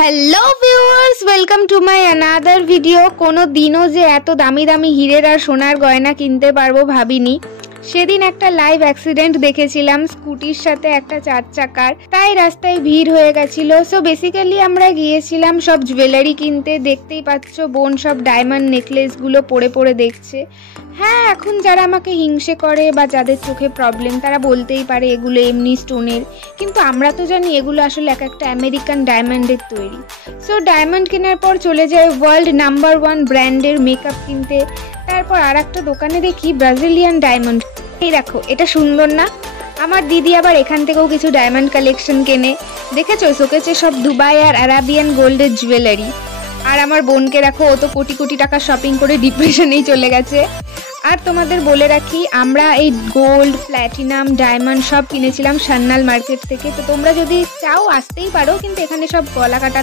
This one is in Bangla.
Hello viewers, welcome to my another video. কোনো দিনও যে এত দামি দামি হীরের আর সোনার গয়না কিনতে পারবো ভাবিনি। সেদিন একটা লাইভ অ্যাক্সিডেন্ট দেখেছিলাম স্কুটির সাথে একটা 4 চাকার, তাই রাস্তায় ভিড় হয়ে গেছিল। সো বেসিক্যালি আমরা গিয়েছিলাম সব জুয়েলারি কিনতে। দেখতেই পাচ্ছ বোন সব ডায়মন্ড নেকলেসগুলো পরে পরে দেখছে। হ্যাঁ, এখন যারা আমাকে হিংসে করে বা যাদের চোখে প্রবলেম তারা বলতেই পারে এগুলো এমনি স্টোনের, কিন্তু আমরা তো জানি এগুলো আসলে এক একটা আমেরিকান ডায়মন্ডের তৈরি। সো ডায়মন্ড কেনার পর চলে যায় ওয়ার্ল্ড নাম্বার 1 ব্র্যান্ডের মেকআপ কিনতে। তারপর আর একটা দোকানে দেখি ব্রাজিলিয়ান ডায়মন্ড। এই দেখো, এটা সুন্দর না? আমার দিদি আবার এখান থেকেও কিছু ডায়মন্ড কালেকশন কেনে। দেখেছো শোকেসে সব দুবাই আর আরাবিয়ান গোল্ডের জুয়েলারি। আর আমার বোনকে রাখো, ও তো কোটি কোটি টাকা শপিং করে ডিপ্রেশনেই চলে গেছে। আর তোমাদের বলে রাখি, আমরা এই গোল্ড, প্ল্যাটিনাম, ডায়মন্ড সব কিনেছিলাম সান্যাল মার্কেট থেকে। তো তোমরা যদি চাও আসতেই পারো, কিন্তু এখানে সব গলা কাটা